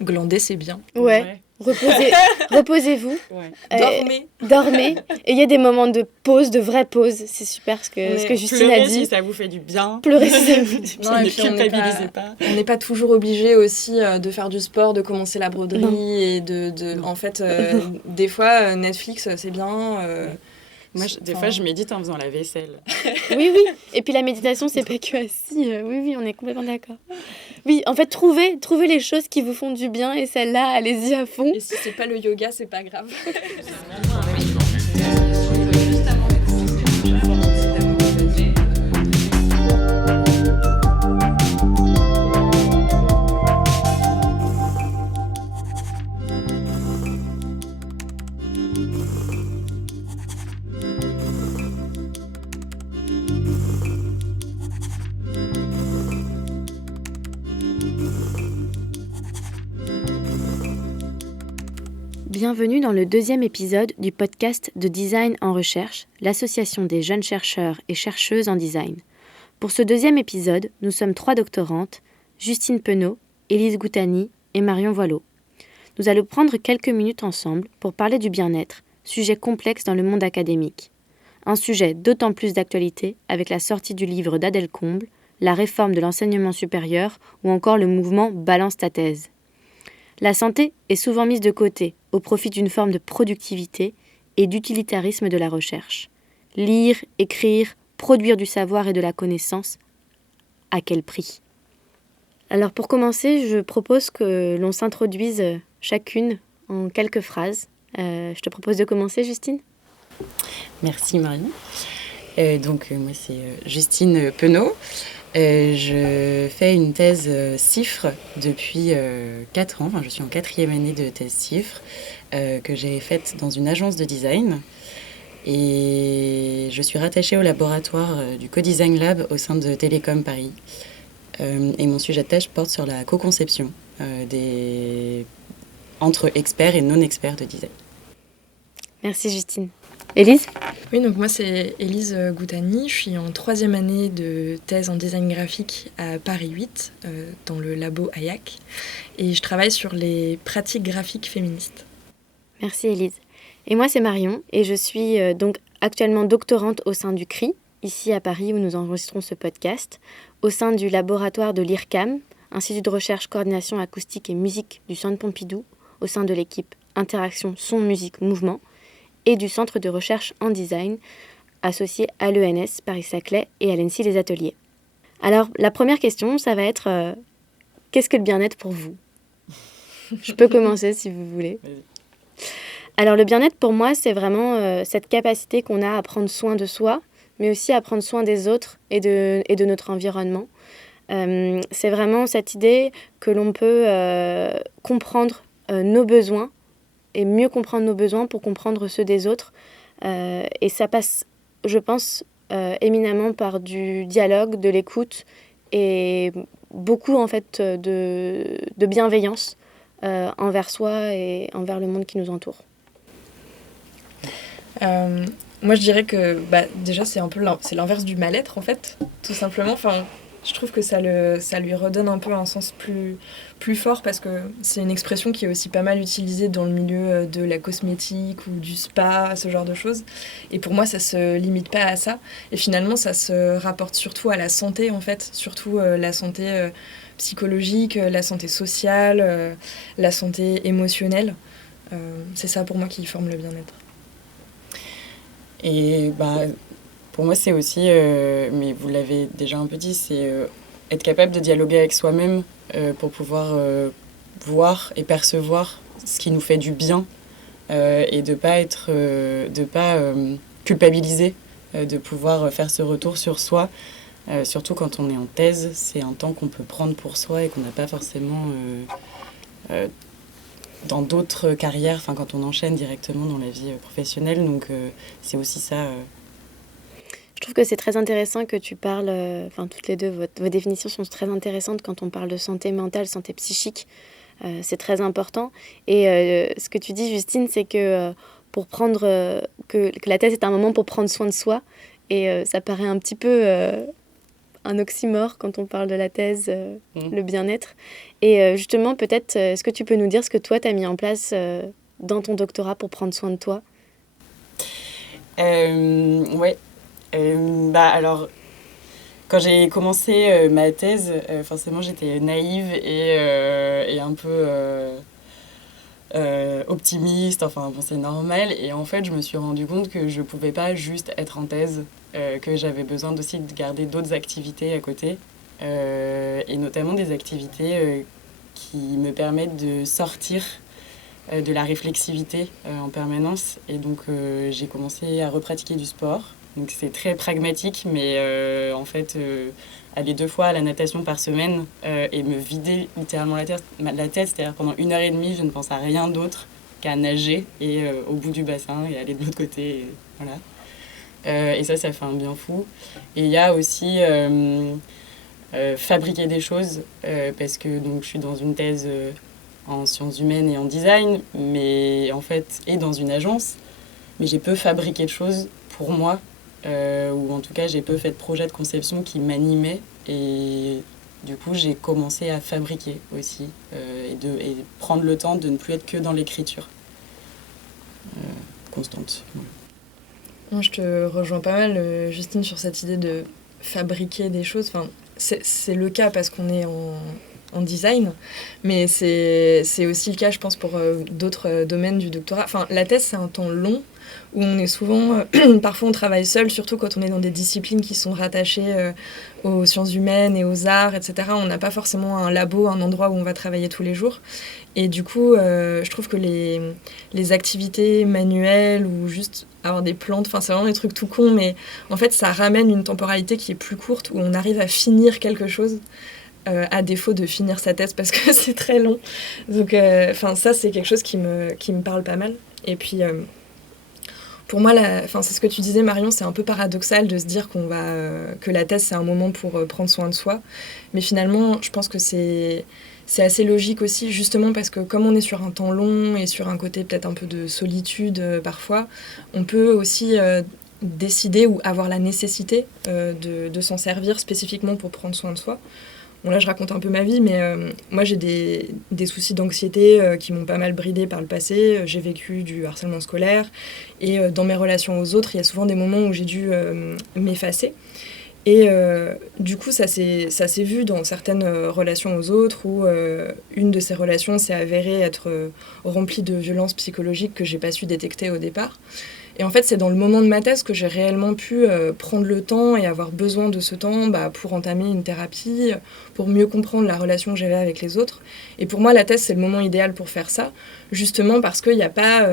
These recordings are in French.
Glander, c'est bien. Ouais. Reposez-vous. Ouais. Dormez. Et il y a des moments de pause, de vraie pause. C'est super ce que Justine a dit. Si ça vous fait du bien. Pleurez si ça vous fait du bien. Non, Ne culpabilisez pas. On n'est pas toujours obligé aussi de faire du sport, de commencer la broderie. Non. Et en fait, des fois, Netflix, c'est bien. Moi, des fois, je médite en faisant la vaisselle. Oui. Et puis la méditation, c'est pas que assis. Oui, on est complètement d'accord. Oui, en fait, trouvez les choses qui vous font du bien et celles-là, allez-y à fond. Et si c'est pas le yoga, c'est pas grave. Bienvenue dans le 2e épisode du podcast de Design en Recherche, l'association des jeunes chercheurs et chercheuses en design. Pour ce 2e épisode, nous sommes 3 doctorantes, Justine Penaud, Élise Goutani et Marion Voileau. Nous allons prendre quelques minutes ensemble pour parler du bien-être, sujet complexe dans le monde académique. Un sujet d'autant plus d'actualité avec la sortie du livre d'Adèle Comble, la réforme de l'enseignement supérieur ou encore le mouvement Balance ta thèse. La santé est souvent mise de côté au profit d'une forme de productivité et d'utilitarisme de la recherche. Lire, écrire, produire du savoir et de la connaissance, à quel prix ? Alors pour commencer, je propose que l'on s'introduise chacune en quelques phrases. Je te propose de commencer, Justine. Merci Marion. Moi c'est Justine Penaud. Je fais une thèse CIFRE depuis 4 ans. Enfin, je suis en 4e année de thèse CIFRE que j'ai faite dans une agence de design. Et je suis rattachée au laboratoire du Co-Design Lab au sein de Télécom Paris. Et mon sujet de thèse porte sur la co-conception entre experts et non-experts de design. Merci Justine. Élise ? Oui, donc moi c'est Élise Goutani, je suis en 3e année de thèse en design graphique à Paris 8, dans le labo AYAC, et je travaille sur les pratiques graphiques féministes. Merci Élise. Et moi c'est Marion, et je suis donc actuellement doctorante au sein du CRI, ici à Paris où nous enregistrons ce podcast, au sein du laboratoire de l'IRCAM, Institut de recherche coordination acoustique et musique du Centre Pompidou, au sein de l'équipe Interaction Son, Musique, Mouvement, et du Centre de recherche en design, associé à l'ENS Paris-Saclay et à l'ENSI Les Ateliers. Alors, la première question, ça va être qu'est-ce que le bien-être pour vous ? Je peux commencer si vous voulez. Alors, le bien-être pour moi, c'est vraiment cette capacité qu'on a à prendre soin de soi, mais aussi à prendre soin des autres et de notre environnement. C'est vraiment cette idée que l'on peut comprendre nos besoins, et mieux comprendre nos besoins pour comprendre ceux des autres. Et ça passe, je pense, éminemment par du dialogue, de l'écoute et beaucoup en fait de bienveillance envers soi et envers le monde qui nous entoure. Moi je dirais que déjà c'est un peu c'est l'inverse du mal-être en fait, tout simplement. Enfin, je trouve que ça lui redonne un peu un sens plus fort parce que c'est une expression qui est aussi pas mal utilisée dans le milieu de la cosmétique ou du spa, ce genre de choses. Et pour moi, ça se limite pas à ça. Et finalement, ça se rapporte surtout à la santé, en fait. Surtout la santé psychologique, la santé sociale, la santé émotionnelle. C'est ça pour moi qui forme le bien-être. Et pour moi, c'est aussi, mais vous l'avez déjà un peu dit, c'est être capable de dialoguer avec soi-même pour pouvoir voir et percevoir ce qui nous fait du bien et de pas culpabiliser, de pouvoir faire ce retour sur soi. Surtout quand on est en thèse, c'est un temps qu'on peut prendre pour soi et qu'on n'a pas forcément dans d'autres carrières, enfin quand on enchaîne directement dans la vie professionnelle. Donc c'est aussi ça. Je trouve que c'est très intéressant que tu parles, toutes les deux, vos définitions sont très intéressantes quand on parle de santé mentale, santé psychique. C'est très important. Et ce que tu dis, Justine, c'est que que la thèse est un moment pour prendre soin de soi. Et ça paraît un petit peu un oxymore quand on parle de la thèse, le bien-être. Et justement, peut-être, est-ce que tu peux nous dire ce que toi, tu as mis en place dans ton doctorat pour prendre soin de toi ? Ouais. Alors, quand j'ai commencé ma thèse, forcément, j'étais naïve et un peu optimiste. Enfin, bon, c'est normal. Et en fait, je me suis rendu compte que je pouvais pas juste être en thèse, que j'avais besoin aussi de garder d'autres activités à côté, et notamment des activités qui me permettent de sortir de la réflexivité en permanence. Et donc, j'ai commencé à repratiquer du sport. Donc, c'est très pragmatique, mais en fait, aller 2 fois à la natation par semaine et me vider littéralement la tête, c'est-à-dire pendant 1h30, je ne pense à rien d'autre qu'à nager et au bout du bassin et aller de l'autre côté. Et, voilà. Et ça fait un bien fou. Et il y a aussi fabriquer des choses, parce que donc, je suis dans une thèse en sciences humaines et en design, mais en fait, et dans une agence, mais j'ai peu fabriqué de choses pour moi, ou en tout cas, j'ai peu fait de projets de conception qui m'animaient, et du coup, j'ai commencé à fabriquer aussi, et prendre le temps de ne plus être que dans l'écriture constante. Moi, je te rejoins pas mal, Justine, sur cette idée de fabriquer des choses. Enfin, c'est le cas parce qu'on est en design, mais c'est aussi le cas, je pense, pour d'autres domaines du doctorat. Enfin, la thèse, c'est un temps long où on est souvent, parfois on travaille seul, surtout quand on est dans des disciplines qui sont rattachées aux sciences humaines et aux arts, etc. On n'a pas forcément un labo, un endroit où on va travailler tous les jours. Et du coup, je trouve que les activités manuelles ou juste avoir des plantes, enfin c'est vraiment des trucs tout cons, mais en fait ça ramène une temporalité qui est plus courte, où on arrive à finir quelque chose. À défaut de finir sa thèse parce que c'est très long. Donc, ça, c'est quelque chose qui me parle pas mal. Et puis, pour moi, c'est ce que tu disais, Marion, c'est un peu paradoxal de se dire que la thèse, c'est un moment pour prendre soin de soi. Mais finalement, je pense que c'est assez logique aussi, justement parce que comme on est sur un temps long et sur un côté peut-être un peu de solitude parfois, on peut aussi décider ou avoir la nécessité de s'en servir spécifiquement pour prendre soin de soi. Bon, là, je raconte un peu ma vie, mais moi, j'ai des soucis d'anxiété qui m'ont pas mal bridée par le passé. J'ai vécu du harcèlement scolaire. Et dans mes relations aux autres, il y a souvent des moments où j'ai dû m'effacer. Et du coup, ça s'est vu dans certaines relations aux autres où une de ces relations s'est avérée être remplie de violences psychologiques que j'ai pas su détecter au départ. Et en fait, c'est dans le moment de ma thèse que j'ai réellement pu prendre le temps et avoir besoin de ce temps pour entamer une thérapie, pour mieux comprendre la relation que j'avais avec les autres. Et pour moi, la thèse, c'est le moment idéal pour faire ça, justement parce qu'il n'y a pas...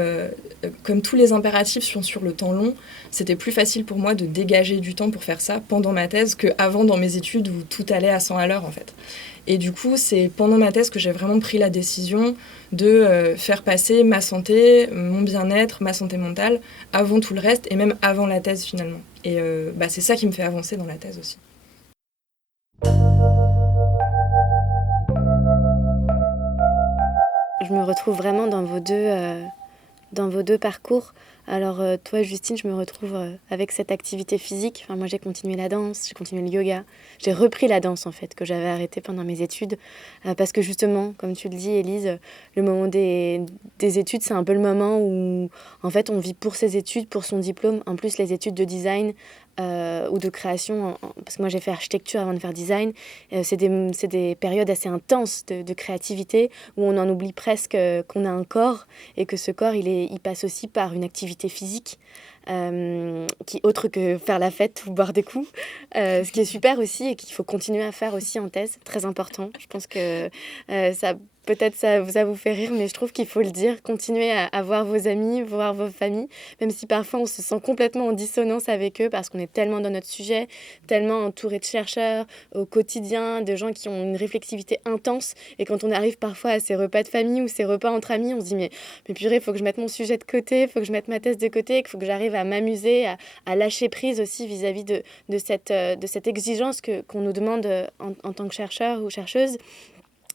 comme tous les impératifs sont sur le temps long, c'était plus facile pour moi de dégager du temps pour faire ça pendant ma thèse qu'avant dans mes études où tout allait à 100 à l'heure, en fait. Et du coup, c'est pendant ma thèse que j'ai vraiment pris la décision de faire passer ma santé, mon bien-être, ma santé mentale, avant tout le reste, et même avant la thèse finalement. Et c'est ça qui me fait avancer dans la thèse aussi. Je me retrouve vraiment dans vos deux parcours. Alors toi, Justine, je me retrouve avec cette activité physique. Enfin, moi, j'ai continué la danse, j'ai continué le yoga. J'ai repris la danse, en fait, que j'avais arrêtée pendant mes études. Parce que justement, comme tu le dis, Élise, le moment des études, c'est un peu le moment où, en fait, on vit pour ses études, pour son diplôme. En plus, les études de design ou de création, parce que moi, j'ai fait architecture avant de faire design. C'est des périodes assez intenses de créativité où on en oublie presque qu'on a un corps et que ce corps, il passe aussi par une activité physique qui autre que faire la fête ou boire des coups, ce qui est super aussi et qu'il faut continuer à faire aussi en thèse, très important. Je pense que peut-être ça vous fait rire, mais je trouve qu'il faut le dire. Continuez à voir vos amis, voir vos familles, même si parfois on se sent complètement en dissonance avec eux parce qu'on est tellement dans notre sujet, tellement entouré de chercheurs au quotidien, de gens qui ont une réflexivité intense. Et quand on arrive parfois à ces repas de famille ou ces repas entre amis, on se dit mais purée, il faut que je mette mon sujet de côté, il faut que je mette ma thèse de côté, il faut que j'arrive à m'amuser, à lâcher prise aussi vis-à-vis de cette exigence qu'on nous demande en tant que chercheur ou chercheuse.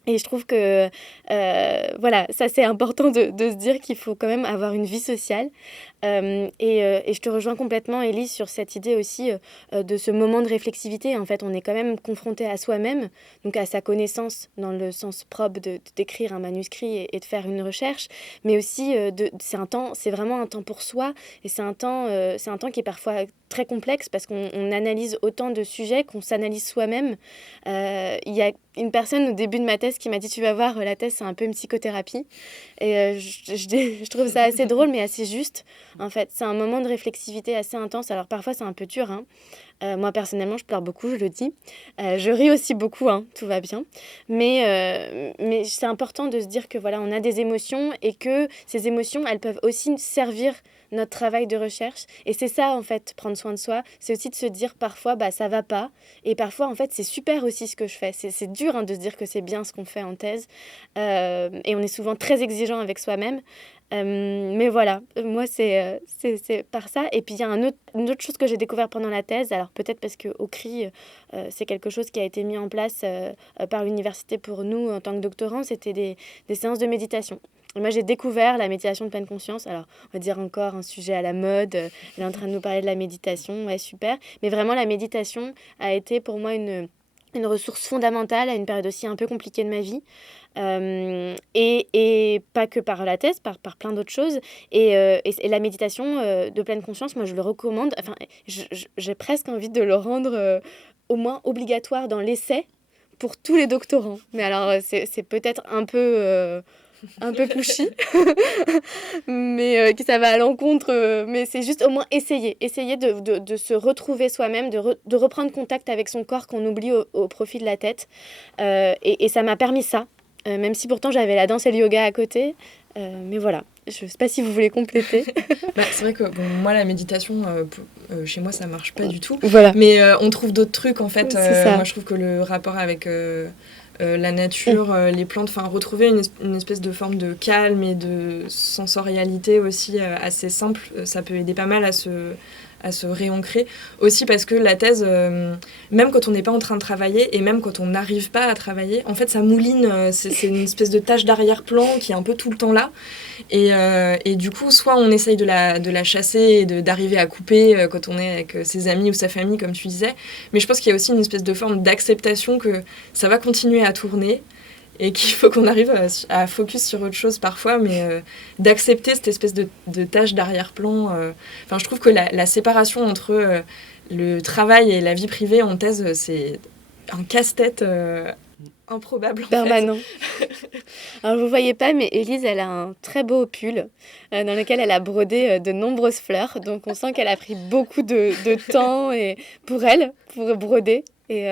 Et je trouve que, voilà, ça c'est important de se dire qu'il faut quand même avoir une vie sociale. Et je te rejoins complètement, Élise, sur cette idée aussi de ce moment de réflexivité. En fait, on est quand même confronté à soi-même, donc à sa connaissance dans le sens propre d'écrire un manuscrit et de faire une recherche, mais aussi c'est vraiment un temps pour soi, et c'est un temps qui est parfois très complexe parce qu'on analyse autant de sujets qu'on s'analyse soi-même. Il y a une personne au début de ma thèse qui m'a dit: tu vas voir, la thèse c'est un peu une psychothérapie. Et je trouve ça assez drôle mais assez juste. En fait, c'est un moment de réflexivité assez intense. Alors parfois c'est un peu dur, hein. Moi personnellement je pleure beaucoup, je le dis. Je ris aussi beaucoup, hein, tout va bien. Mais c'est important de se dire que voilà, on a des émotions et que ces émotions, elles peuvent aussi servir notre travail de recherche. Et c'est ça, en fait, prendre soin de soi. C'est aussi de se dire parfois, bah, ça va pas. Et parfois, en fait, c'est super aussi ce que je fais. C'est dur, hein, de se dire que c'est bien ce qu'on fait en thèse. Et on est souvent très exigeant avec soi-même. Mais voilà, moi, c'est par ça. Et puis, il y a une autre chose que j'ai découvert pendant la thèse. Alors, peut-être parce qu'au CRI, c'est quelque chose qui a été mis en place par l'université pour nous en tant que doctorants. C'était des séances de méditation. Et moi, j'ai découvert la méditation de pleine conscience. Alors, on va dire encore un sujet à la mode. Elle est en train de nous parler de la méditation. Ouais, super. Mais vraiment, la méditation a été pour moi une ressource fondamentale à une période aussi un peu compliquée de ma vie. Et pas que par la thèse, par plein d'autres choses. Et la méditation de pleine conscience, moi, je le recommande. Enfin, j'ai presque envie de le rendre au moins obligatoire dans l'essai pour tous les doctorants. Mais alors, c'est peut-être un peu pushy, mais que ça va à l'encontre. Mais c'est juste au moins essayer de se retrouver soi-même, de reprendre contact avec son corps qu'on oublie au profit de la tête. Et ça m'a permis ça, même si pourtant j'avais la danse et le yoga à côté. Mais voilà, je ne sais pas si vous voulez compléter. C'est vrai que moi, la méditation, chez moi, ça ne marche pas du tout. Voilà. Mais on trouve d'autres trucs, en fait. C'est ça. Moi, je trouve que le rapport avec la nature, les plantes, enfin retrouver une espèce de forme de calme et de sensorialité aussi assez simple, ça peut aider pas mal à se réancrer. Aussi parce que la thèse, même quand on n'est pas en train de travailler et même quand on n'arrive pas à travailler, en fait ça mouline, c'est une espèce de tâche d'arrière-plan qui est un peu tout le temps là. Et du coup, soit on essaye de la chasser et d'arriver à couper quand on est avec ses amis ou sa famille, comme tu disais. Mais je pense qu'il y a aussi une espèce de forme d'acceptation que ça va continuer à tourner et qu'il faut qu'on arrive à focus sur autre chose parfois, mais d'accepter cette espèce de tâche d'arrière-plan. Enfin, je trouve que la séparation entre le travail et la vie privée en thèse, c'est un casse-tête improbable. Permanent. Alors, vous ne voyez pas, mais Élise, elle a un très beau pull dans lequel elle a brodé de nombreuses fleurs. Donc, on sent qu'elle a pris beaucoup de temps pour broder. Et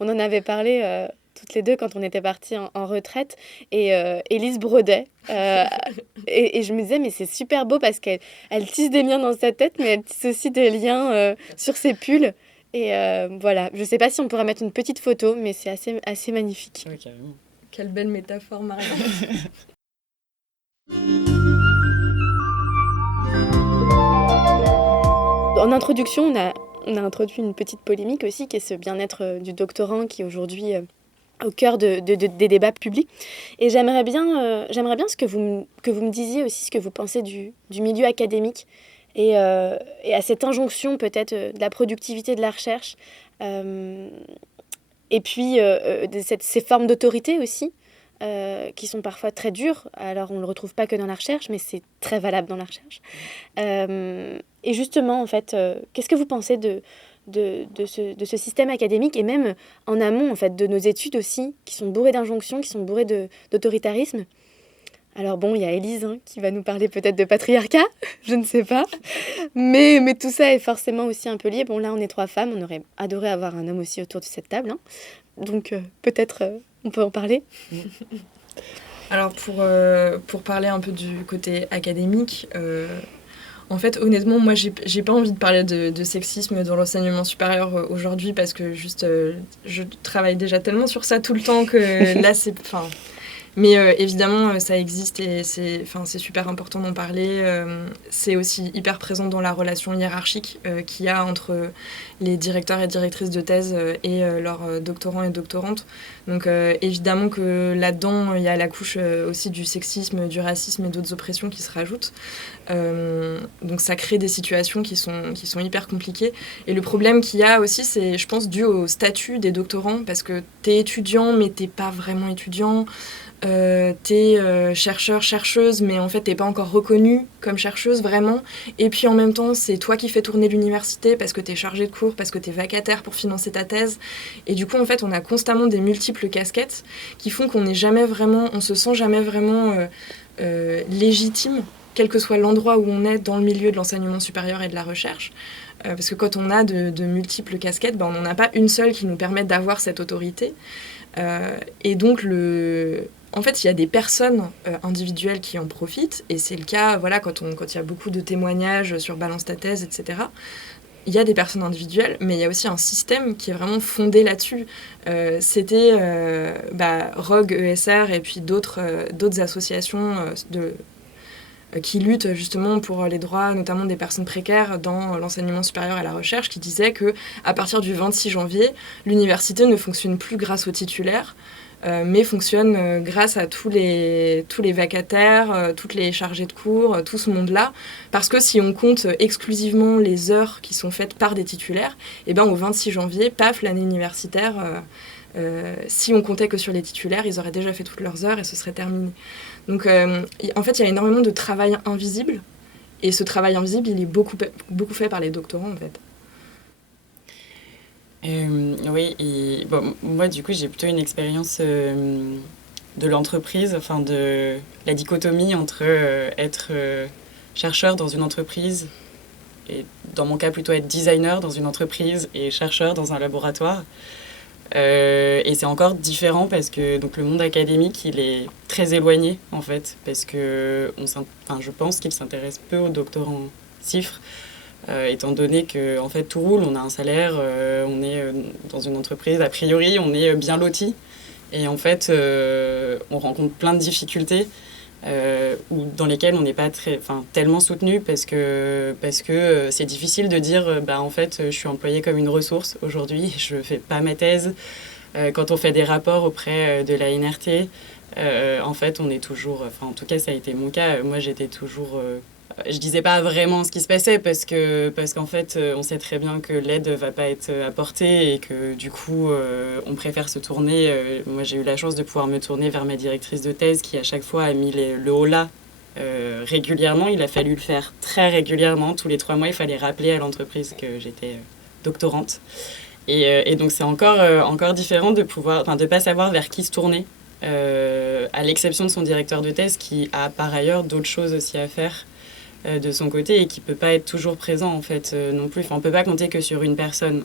on en avait parlé toutes les deux quand on était parties en retraite. Et Élise brodait. Et je me disais, mais c'est super beau parce qu'elle tisse des liens dans sa tête, mais elle tisse aussi des liens sur ses pulls. Et voilà, je ne sais pas si on pourra mettre une petite photo, mais c'est assez magnifique. Ouais, carrément. Quelle belle métaphore, Marianne. En introduction, on a introduit une petite polémique aussi, qui est ce bien-être du doctorant qui est aujourd'hui au cœur des débats publics. Et j'aimerais bien ce que vous me disiez aussi, ce que vous pensez du milieu académique et à cette injonction peut-être de la productivité de la recherche, et puis ces formes d'autorité aussi, qui sont parfois très dures. Alors on ne le retrouve pas que dans la recherche, mais c'est très valable dans la recherche. Et justement, en fait, qu'est-ce que vous pensez de ce système académique et même en amont en fait, de nos études aussi, qui sont bourrées d'injonctions, qui sont bourrées d'autoritarisme? Alors bon, il y a Élise qui va nous parler peut-être de patriarcat, je ne sais pas. Mais tout ça est forcément aussi un peu lié. Bon, là, on est 3 femmes, on aurait adoré avoir un homme aussi autour de cette table. Donc peut-être on peut en parler. Alors pour parler un peu du côté académique, en fait, honnêtement, moi, j'ai pas envie de parler de sexisme dans l'enseignement supérieur aujourd'hui parce que juste, je travaille déjà tellement sur ça tout le temps que là, Mais évidemment, ça existe et c'est super important d'en parler. C'est aussi hyper présent dans la relation hiérarchique qu'il y a entre les directeurs et directrices de thèse et leurs doctorants et doctorantes. Donc évidemment que là-dedans, il y a la couche aussi du sexisme, du racisme et d'autres oppressions qui se rajoutent. Donc ça crée des situations qui sont hyper compliquées. Et le problème qu'il y a aussi, c'est, je pense, dû au statut des doctorants, parce que t'es étudiant, mais t'es pas vraiment étudiant. T'es chercheur, chercheuse, mais en fait t'es pas encore reconnue comme chercheuse vraiment. Et puis en même temps, c'est toi qui fais tourner l'université parce que t'es chargé de cours, parce que t'es vacataire pour financer ta thèse. Et du coup, en fait, on a constamment des multiples casquettes qui font qu'on se sent jamais vraiment légitime, quel que soit l'endroit où on est dans le milieu de l'enseignement supérieur et de la recherche. Parce que quand on a de multiples casquettes, on n'en a pas une seule qui nous permette d'avoir cette autorité. Et donc, en fait, il y a des personnes individuelles qui en profitent, et c'est le cas quand il y a beaucoup de témoignages sur Balance ta thèse, etc. Il y a des personnes individuelles, mais il y a aussi un système qui est vraiment fondé là-dessus. C'était Rogue, ESR et puis d'autres associations qui luttent justement pour les droits, notamment des personnes précaires dans l'enseignement supérieur et la recherche, qui disaient qu'à partir du 26 janvier, l'université ne fonctionne plus grâce aux titulaires, mais fonctionne grâce à tous les vacataires, toutes les chargées de cours, tout ce monde-là. Parce que si on compte exclusivement les heures qui sont faites par des titulaires, au 26 janvier, paf, l'année universitaire, si on comptait que sur les titulaires, ils auraient déjà fait toutes leurs heures et ce serait terminé. Donc en fait, il y a énormément de travail invisible, et ce travail invisible, il est beaucoup fait par les doctorants, en fait. Oui, et moi du coup j'ai plutôt une expérience de l'entreprise, enfin de la dichotomie entre être chercheur dans une entreprise, et dans mon cas plutôt être designer dans une entreprise et chercheur dans un laboratoire. Et c'est encore différent parce que donc, le monde académique il est très éloigné en fait, parce que je pense qu'il s'intéresse peu aux doctorants CIFRE. Étant donné que en fait, tout roule, on a un salaire, on est dans une entreprise, a priori, on est bien loti. Et en fait, on rencontre plein de difficultés dans lesquelles on n'est pas tellement soutenu parce que c'est difficile de dire en fait, je suis employée comme une ressource aujourd'hui, je ne fais pas ma thèse. Quand on fait des rapports auprès de la NRT, en fait, on est toujours... en tout cas, ça a été mon cas. Moi, j'étais toujours... je disais pas vraiment ce qui se passait parce qu'en fait, on sait très bien que l'aide va pas être apportée et que du coup, on préfère se tourner. Moi, j'ai eu la chance de pouvoir me tourner vers ma directrice de thèse qui, à chaque fois, a mis le haut là régulièrement. Il a fallu le faire très régulièrement. Tous les 3 mois, il fallait rappeler à l'entreprise que j'étais doctorante. Et donc, c'est encore différent de pas savoir vers qui se tourner. À l'exception de son directeur de thèse qui a par ailleurs d'autres choses aussi à faire de son côté et qui peut pas être toujours présent en fait non plus. On peut pas compter que sur une personne.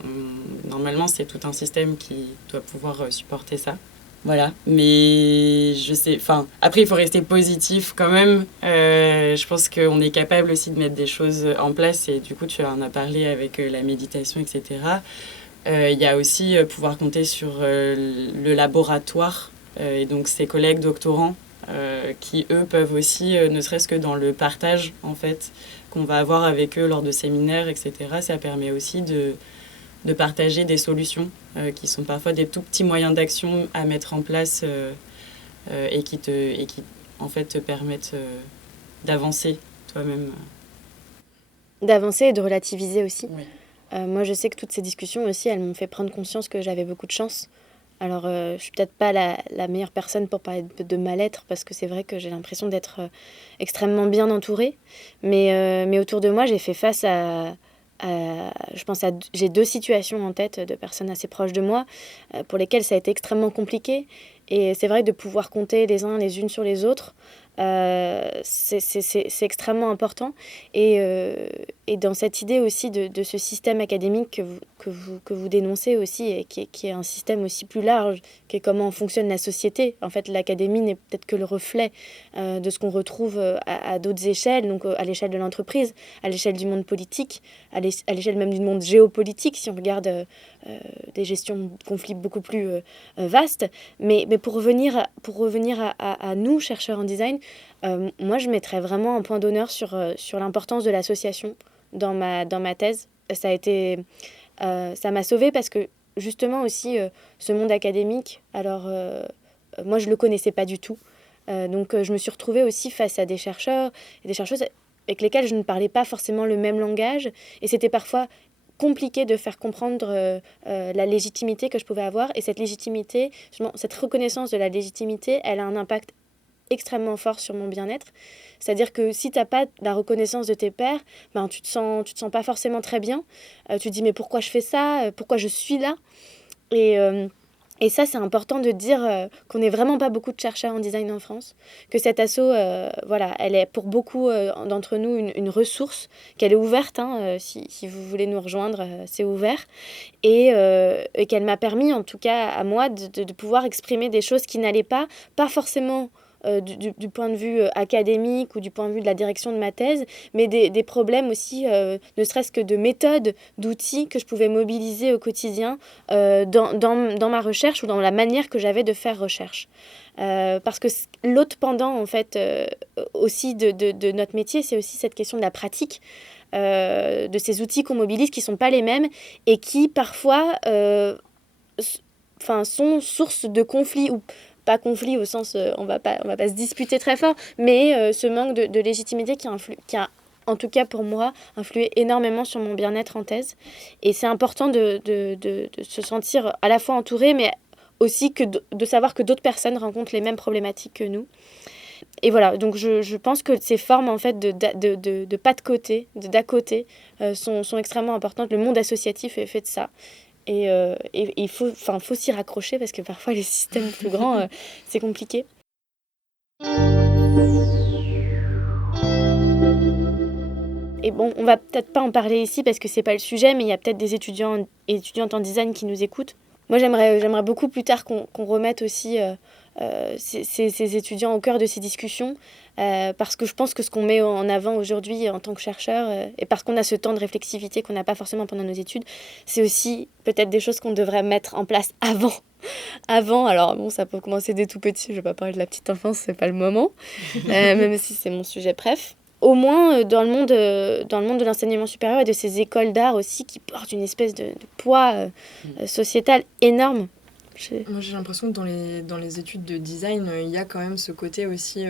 Normalement, c'est tout un système qui doit pouvoir supporter ça. Voilà, mais je sais... après, il faut rester positif quand même. Je pense qu'on est capable aussi de mettre des choses en place et du coup, tu en as parlé avec la méditation, etc. Il y a aussi pouvoir compter sur le laboratoire et donc ses collègues doctorants qui, eux, peuvent aussi, ne serait-ce que dans le partage, en fait, qu'on va avoir avec eux lors de séminaires, etc., ça permet aussi de partager des solutions qui sont parfois des tout petits moyens d'action à mettre en place et qui, en fait, te permettent d'avancer toi-même. D'avancer et de relativiser aussi. Oui. Moi, je sais que toutes ces discussions aussi, elles m'ont fait prendre conscience que j'avais beaucoup de chance. Alors, je suis peut-être pas la meilleure personne pour parler de mal-être, parce que c'est vrai que j'ai l'impression d'être extrêmement bien entourée. Mais autour de moi, j'ai fait face j'ai 2 situations en tête de personnes assez proches de moi pour lesquelles ça a été extrêmement compliqué. Et c'est vrai que de pouvoir compter les uns les unes sur les autres, c'est extrêmement important. Et dans cette idée aussi de ce système académique que vous dénoncez aussi, et qui est un système aussi plus large, qui est comment fonctionne la société. En fait, l'académie n'est peut-être que le reflet de ce qu'on retrouve à d'autres échelles, donc à l'échelle de l'entreprise, à l'échelle du monde politique, à l'échelle même du monde géopolitique, si on regarde des gestions de conflits beaucoup plus vastes. Mais pour revenir à nous, chercheurs en design, moi, je mettrais vraiment un point d'honneur sur l'importance de l'association dans ma thèse. Ça m'a sauvée parce que, justement, aussi, ce monde académique, alors, moi, je ne le connaissais pas du tout. Donc, je me suis retrouvée aussi face à des chercheurs et des chercheuses avec lesquels je ne parlais pas forcément le même langage. Et c'était parfois compliqué de faire comprendre la légitimité que je pouvais avoir. Et cette légitimité, cette reconnaissance de la légitimité, elle a un impact extrêmement fort sur mon bien-être. C'est-à-dire que si tu n'as pas la reconnaissance de tes pairs, ben, tu te sens pas forcément très bien. Tu te dis mais pourquoi je fais ça? Pourquoi je suis là? Et ça, c'est important de dire qu'on n'est vraiment pas beaucoup de chercheurs en design en France, que cette asso, voilà, elle est pour beaucoup d'entre nous une ressource, qu'elle est ouverte, hein, si vous voulez nous rejoindre, c'est ouvert, et qu'elle m'a permis, en tout cas à moi, de pouvoir exprimer des choses qui n'allaient pas forcément du point de vue académique ou du point de vue de la direction de ma thèse, mais des problèmes aussi, ne serait-ce que de méthodes, d'outils que je pouvais mobiliser au quotidien dans ma recherche ou dans la manière que j'avais de faire recherche. Parce que l'autre pendant, en fait, aussi de notre métier, c'est aussi cette question de la pratique, de ces outils qu'on mobilise qui ne sont pas les mêmes et qui, parfois, sont source de conflits ou pas conflit au sens on va pas se disputer très fort, mais ce manque de légitimité qui a en tout cas pour moi influé énormément sur mon bien-être en thèse. Et c'est important de se sentir à la fois entouré, mais aussi de savoir que d'autres personnes rencontrent les mêmes problématiques que nous. Et voilà, donc je pense que ces formes en fait de pas de côté, d'à côté, sont extrêmement importantes. Le monde associatif est fait de ça. Et il faut s'y raccrocher parce que parfois les systèmes plus grands, c'est compliqué. Et bon, on va peut-être pas en parler ici parce que c'est pas le sujet, mais il y a peut-être des étudiants et étudiantes en design qui nous écoutent. Moi, j'aimerais beaucoup plus tard qu'on remette aussi ces étudiants au cœur de ces discussions, parce que je pense que ce qu'on met en avant aujourd'hui en tant que chercheur, et parce qu'on a ce temps de réflexivité qu'on n'a pas forcément pendant nos études, c'est aussi peut-être des choses qu'on devrait mettre en place avant. Alors bon, ça peut commencer dès tout petit, je vais pas parler de la petite enfance, c'est pas le moment, même si c'est mon sujet, bref. Au moins dans le monde de l'enseignement supérieur et de ces écoles d'art aussi qui portent une espèce de poids sociétal énorme. Moi, j'ai l'impression que dans les études de design, il y a quand même ce côté aussi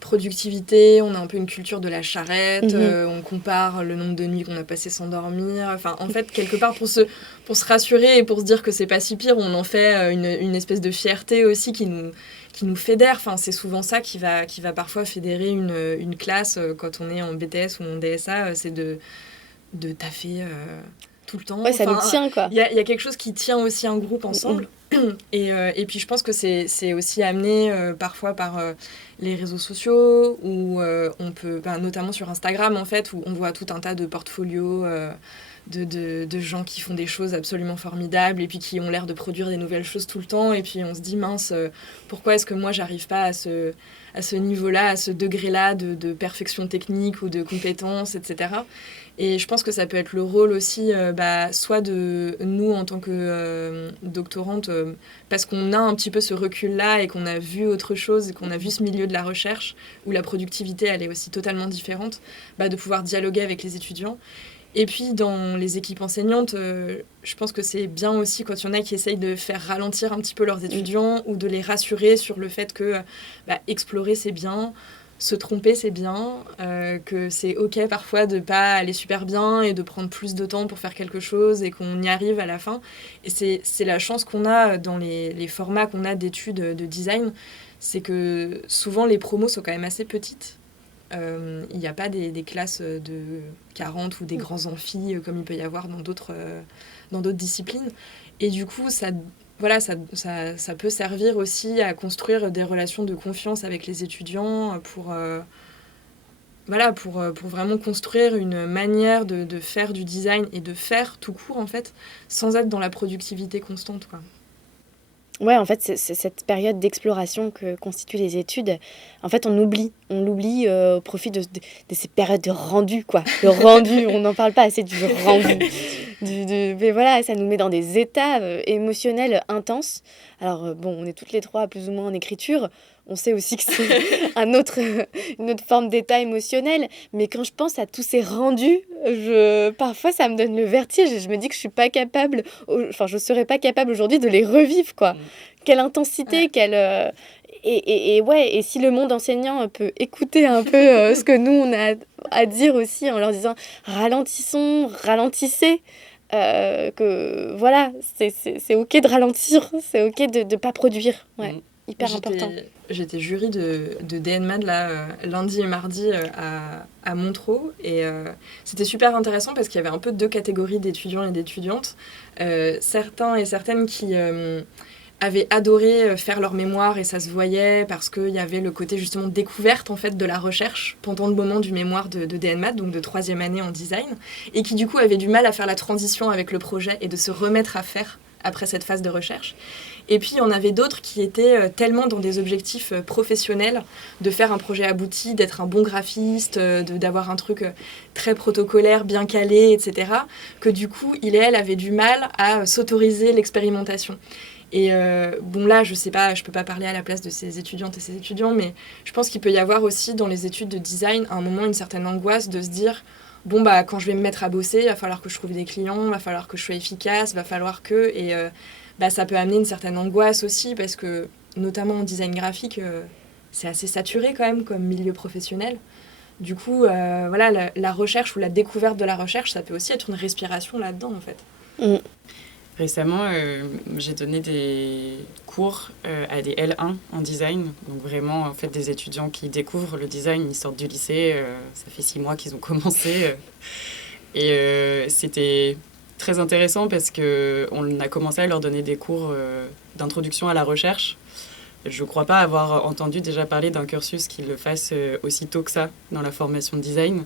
productivité. On a un peu une culture de la charrette. On compare le nombre de nuits qu'on a passé sans dormir. Enfin, en fait, quelque part, pour se rassurer et pour se dire que c'est pas si pire, on en fait une espèce de fierté aussi qui nous fédère. Enfin, c'est souvent ça qui va parfois fédérer une classe quand on est en BTS ou en DSA. C'est de taffer tout le temps. Ouais, ça nous tient, quoi. Il y a quelque chose qui tient aussi un groupe ensemble. Et puis je pense que c'est aussi amené parfois par les réseaux sociaux où on peut, notamment sur Instagram en fait, où on voit tout un tas de portfolios de gens qui font des choses absolument formidables et puis qui ont l'air de produire des nouvelles choses tout le temps, et puis on se dit mince, pourquoi est-ce que moi j'arrive pas à ce niveau-là, à ce degré-là de perfection technique ou de compétence, etc. Et je pense que ça peut être le rôle aussi, soit de nous en tant que doctorante, parce qu'on a un petit peu ce recul-là et qu'on a vu autre chose, et qu'on a vu ce milieu de la recherche où la productivité elle est aussi totalement différente, de pouvoir dialoguer avec les étudiants. Et puis dans les équipes enseignantes, je pense que c'est bien aussi quand il y en a qui essayent de faire ralentir un petit peu leurs étudiants ou de les rassurer sur le fait que explorer c'est bien, se tromper c'est bien, que c'est ok parfois de pas aller super bien et de prendre plus de temps pour faire quelque chose et qu'on y arrive à la fin. Et c'est la chance qu'on a dans les formats qu'on a d'études de design, c'est que souvent les promos sont quand même assez petites. Il n'y a pas des classes de 40 ou des grands amphis comme il peut y avoir dans d'autres disciplines. Et du coup, ça voilà, ça peut servir aussi à construire des relations de confiance avec les étudiants pour vraiment construire une manière de faire du design et de faire tout court, en fait, sans être dans la productivité constante, quoi. Ouais, en fait, c'est cette période d'exploration que constituent les études. En fait, on l'oublie au profit de ces périodes de rendu, quoi. Le rendu, on n'en parle pas assez du rendu. Mais voilà, ça nous met dans des états émotionnels intenses. Alors, bon, on est toutes les trois plus ou moins en écriture. On sait aussi que c'est une autre forme d'état émotionnel. Mais quand je pense à tous ces rendus, parfois, ça me donne le vertige. Et je me dis que je suis pas capable, je serais pas capable aujourd'hui de les revivre, quoi. Quelle intensité, Ouais. Et si le monde enseignant peut écouter un peu ce que nous, on a à dire aussi en leur disant ralentissons, ralentissez, que voilà, c'est OK de ralentir, c'est OK de ne pas produire. Ouais, hyper important. J'étais jury de DNMAD là, lundi et mardi à Montreux. Et c'était super intéressant parce qu'il y avait un peu deux catégories d'étudiants et d'étudiantes. Certains et certaines qui avaient adoré faire leur mémoire et ça se voyait parce qu'il y avait le côté justement découverte en fait de la recherche pendant le moment du mémoire de DNMAD, donc de 3e année en design, et qui du coup avaient du mal à faire la transition avec le projet et de se remettre à faire après cette phase de recherche. Et puis, il y en avait d'autres qui étaient tellement dans des objectifs professionnels, de faire un projet abouti, d'être un bon graphiste, d'avoir un truc très protocolaire, bien calé, etc., que du coup, il et elle avaient du mal à s'autoriser l'expérimentation. Et bon, là, je sais pas, je peux pas parler à la place de ces étudiantes et ces étudiants, mais je pense qu'il peut y avoir aussi dans les études de design, à un moment, une certaine angoisse de se dire bon, bah, quand je vais me mettre à bosser, il va falloir que je trouve des clients, il va falloir que je sois efficace, il va falloir que... Et bah, ça peut amener une certaine angoisse aussi, parce que, notamment en design graphique, c'est assez saturé quand même comme milieu professionnel. Du coup, voilà, la recherche ou la découverte de la recherche, ça peut aussi être une respiration là-dedans, en fait. Récemment, j'ai donné des cours à des L1 en design. Donc vraiment, en fait, des étudiants qui découvrent le design, ils sortent du lycée. Ça fait 6 mois qu'ils ont commencé. Et c'était très intéressant parce qu'on a commencé à leur donner des cours d'introduction à la recherche. Je ne crois pas avoir entendu déjà parler d'un cursus qui le fasse aussi tôt que ça dans la formation de design.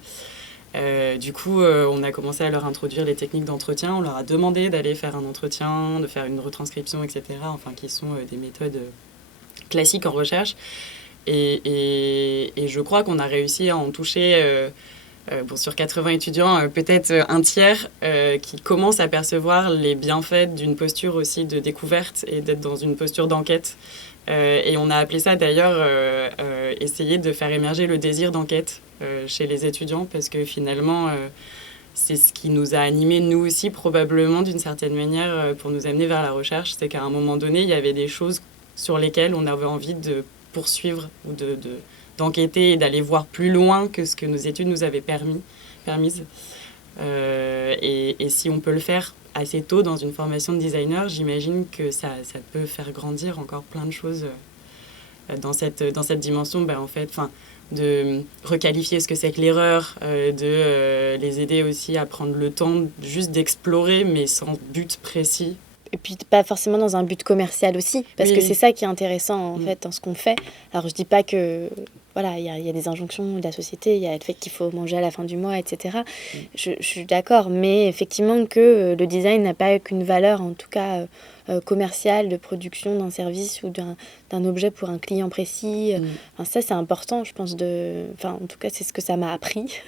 Du coup, on a commencé à leur introduire les techniques d'entretien. On leur a demandé d'aller faire un entretien, de faire une retranscription, etc. Enfin, qui sont des méthodes classiques en recherche. Et je crois qu'on a réussi à en toucher, sur 80 étudiants, peut-être un tiers qui commencent à percevoir les bienfaits d'une posture aussi de découverte et d'être dans une posture d'enquête. Et on a appelé ça d'ailleurs essayer de faire émerger le désir d'enquête chez les étudiants, parce que finalement, c'est ce qui nous a animés, nous aussi, probablement, d'une certaine manière, pour nous amener vers la recherche. C'est qu'à un moment donné, il y avait des choses sur lesquelles on avait envie de poursuivre ou d'enquêter et d'aller voir plus loin que ce que nos études nous avaient permises. Et si on peut le faire assez tôt dans une formation de designer, j'imagine que ça peut faire grandir encore plein de choses dans cette dimension, en fait, de requalifier ce que c'est que l'erreur, de les aider aussi à prendre le temps juste d'explorer, mais sans but précis. Et puis pas forcément dans un but commercial aussi, parce que c'est ça qui est intéressant en fait dans ce qu'on fait. Alors je dis pas que voilà, il y a des injonctions de la société, il y a le fait qu'il faut manger à la fin du mois, etc. Je suis d'accord, mais effectivement que le design n'a pas qu'une valeur, en tout cas commerciale, de production d'un service ou d'un objet pour un client précis. Enfin, ça c'est important, je pense, en tout cas c'est ce que ça m'a appris.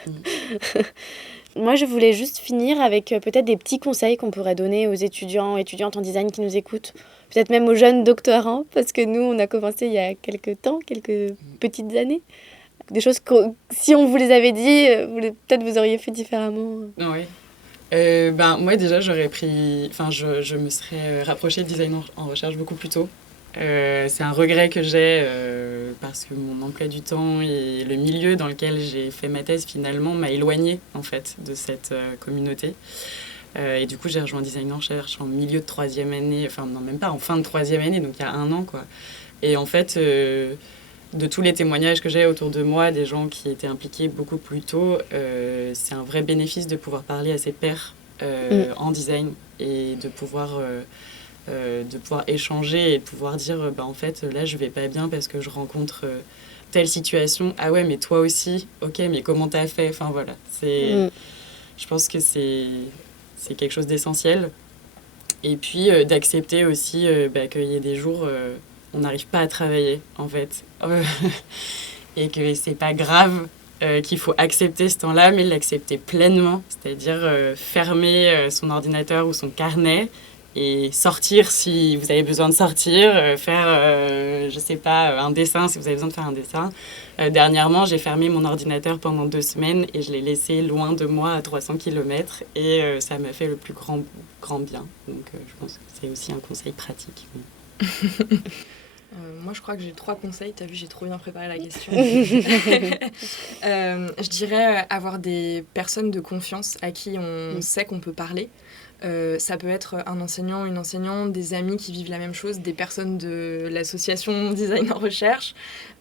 Moi, je voulais juste finir avec peut-être des petits conseils qu'on pourrait donner aux étudiantes en design qui nous écoutent. Peut-être même aux jeunes doctorants, parce que nous, on a commencé il y a quelques petites années. Des choses que, si on vous les avait dit, peut-être vous auriez fait différemment. Oui. Moi, déjà, je me serais rapprochée de design en recherche beaucoup plus tôt. C'est un regret que j'ai parce que mon emploi du temps et le milieu dans lequel j'ai fait ma thèse finalement m'a éloignée en fait de cette communauté. Et du coup, j'ai rejoint design en recherche en milieu de 3e année, enfin non, même pas, en fin de 3e année, donc il y a 1 an, quoi. Et en fait, de tous les témoignages que j'ai autour de moi, des gens qui étaient impliqués beaucoup plus tôt, c'est un vrai bénéfice de pouvoir parler à ses pairs en design et de pouvoir de pouvoir échanger et de pouvoir dire en fait là je vais pas bien parce que je rencontre telle situation. Ah ouais, mais toi aussi. Ok, mais comment t'as fait? Enfin voilà, je pense que c'est quelque chose d'essentiel. Et puis d'accepter aussi qu'il y ait des jours on n'arrive pas à travailler en fait. Et que c'est pas grave, qu'il faut accepter ce temps-là, mais l'accepter pleinement. C'est-à-dire fermer son ordinateur ou son carnet et sortir si vous avez besoin de sortir, faire, je sais pas, un dessin si vous avez besoin de faire un dessin. Dernièrement, j'ai fermé mon ordinateur pendant 2 semaines et je l'ai laissé loin de moi à 300 km et ça m'a fait le plus grand bien. Donc je pense que c'est aussi un conseil pratique. Moi, je crois que j'ai 3 conseils. T'as vu, j'ai trop bien préparé la question. Je dirais avoir des personnes de confiance à qui on sait qu'on peut parler. Ça peut être un enseignant, une enseignante, des amis qui vivent la même chose, des personnes de l'association Design en Recherche.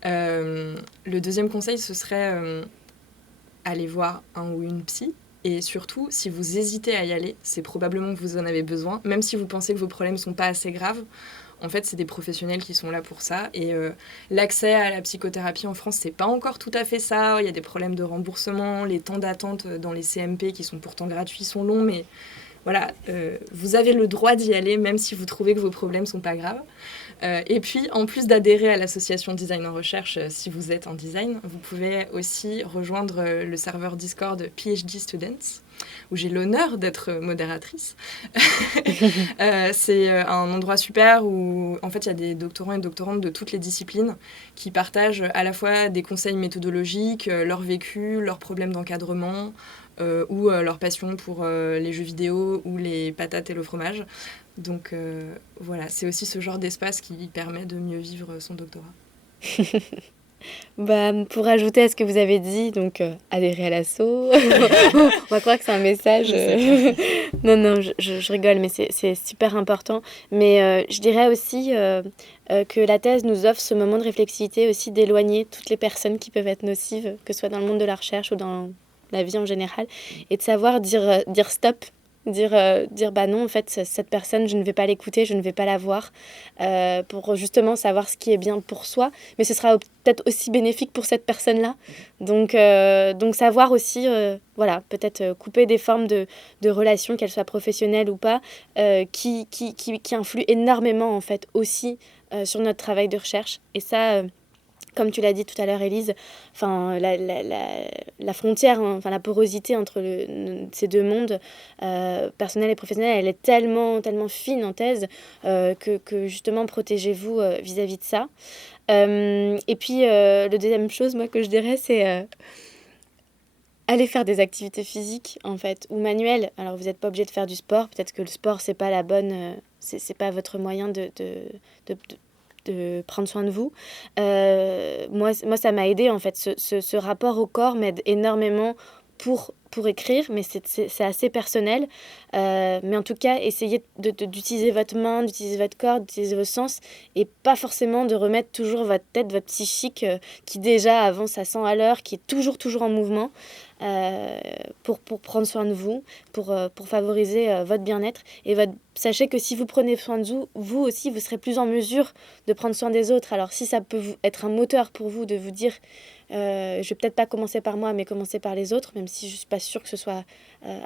Le deuxième conseil, ce serait aller voir un ou une psy. Et surtout, si vous hésitez à y aller, c'est probablement que vous en avez besoin. Même si vous pensez que vos problèmes ne sont pas assez graves, en fait, c'est des professionnels qui sont là pour ça. Et l'accès à la psychothérapie en France, c'est pas encore tout à fait ça. Il y a des problèmes de remboursement, les temps d'attente dans les CMP qui sont pourtant gratuits sont longs, mais voilà, vous avez le droit d'y aller, même si vous trouvez que vos problèmes sont pas graves. Et puis, en plus d'adhérer à l'association Design en Recherche, si vous êtes en design, vous pouvez aussi rejoindre le serveur Discord PhD Students, où j'ai l'honneur d'être modératrice. C'est un endroit super où, en fait, il y a des doctorants et doctorantes de toutes les disciplines qui partagent à la fois des conseils méthodologiques, leur vécu, leurs problèmes d'encadrement, ou leur passion pour les jeux vidéo ou les patates et le fromage. Donc voilà, c'est aussi ce genre d'espace qui permet de mieux vivre son doctorat. Pour ajouter à ce que vous avez dit, donc adhérer à l'asso, on va croire que c'est un message. Non, je rigole, mais c'est super important. Mais je dirais aussi que la thèse nous offre ce moment de réflexivité aussi d'éloigner toutes les personnes qui peuvent être nocives, que ce soit dans le monde de la recherche ou dans la vie en général, et de savoir dire stop. Dire bah non, en fait, cette personne, je ne vais pas l'écouter, je ne vais pas la voir, pour justement savoir ce qui est bien pour soi, mais ce sera peut-être aussi bénéfique pour cette personne-là. Donc savoir aussi, voilà, peut-être couper des formes de relations, qu'elles soient professionnelles ou pas, qui influent énormément, en fait, aussi sur notre travail de recherche. Et ça... comme tu l'as dit tout à l'heure, Élise, la frontière, la porosité entre ces deux mondes, personnel et professionnel, elle est tellement fine en thèse que justement, protégez-vous vis-à-vis de ça. Et puis, la deuxième chose, moi, que je dirais, c'est aller faire des activités physiques, en fait, ou manuelles. Alors, vous n'êtes pas obligé de faire du sport. Peut-être que le sport, c'est pas la bonne... c'est pas votre moyen de prendre soin de vous. Moi, ça m'a aidé en fait. Ce rapport au corps m'aide énormément pour écrire, mais c'est assez personnel. Mais en tout cas, essayez d'utiliser votre main, d'utiliser votre corps, d'utiliser vos sens, et pas forcément de remettre toujours votre tête, votre psychique, qui déjà avance à 100 à l'heure, qui est toujours en mouvement, pour prendre soin de vous, pour favoriser votre bien-être. Et sachez que si vous prenez soin de vous aussi, vous serez plus en mesure de prendre soin des autres. Alors si ça peut être un moteur pour vous de vous dire je vais peut-être pas commencer par moi, mais commencer par les autres, même si je suis pas sûre que ce soit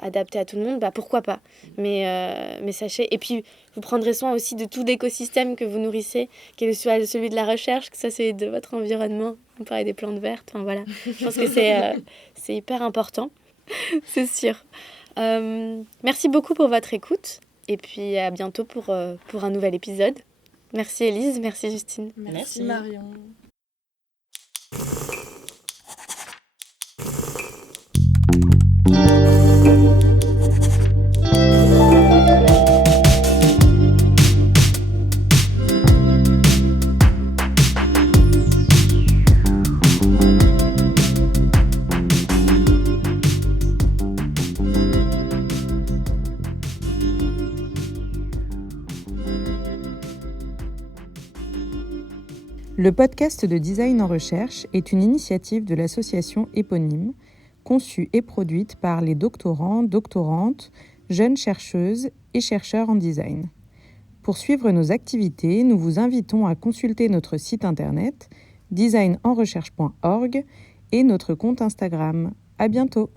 adapté à tout le monde, bah pourquoi pas. Mais sachez, et puis vous prendrez soin aussi de tout l'écosystème que vous nourrissez, qu'il soit celui de la recherche, que ça c'est de votre environnement. On parlait des plantes vertes, enfin voilà. Je pense que c'est hyper important, c'est sûr. Merci beaucoup pour votre écoute, et puis à bientôt pour un nouvel épisode. Merci Élise, merci Justine. Merci Marion. Le podcast de Design en Recherche est une initiative de l'association éponyme, conçue et produite par les doctorants, doctorantes, jeunes chercheuses et chercheurs en design. Pour suivre nos activités, nous vous invitons à consulter notre site internet design-en-recherche.org et notre compte Instagram. À bientôt!